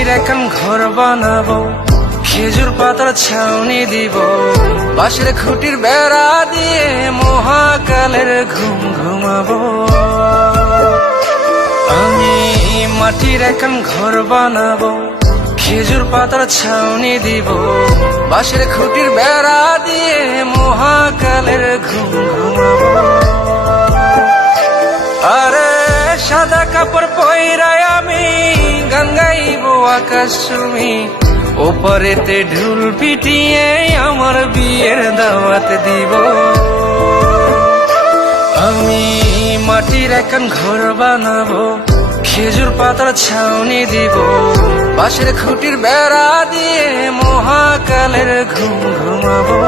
মাটির এখন ঘর বানাবো, খেজুর পাতার ছাউনি দিব, বাঁশের খুঁটির বেড়া দিয়ে মহাকালের ঘুম ঘুমাবো। আমি মাটির এখন ঘর বানাবো, খেজুর পাতার ছাউনি দিব, বাঁশের খুঁটির বেড়া দিয়ে মহাকালের ঘুম ঘুমাবো। আরে সাদা কাপড় পয়রায় আমি গান গাইব আকাশ চুমি, ওপারেতে ঢুল পিটিয়ে আমার বিয়ের দাওয়াত দিব। আমি মাটির এখন ঘর বানাবো, খেজুর পাতার ছাউনি দিব, বাঁশের খুঁটির বেড়া দিয়ে মহাকালের ঘুম ঘুমাবো।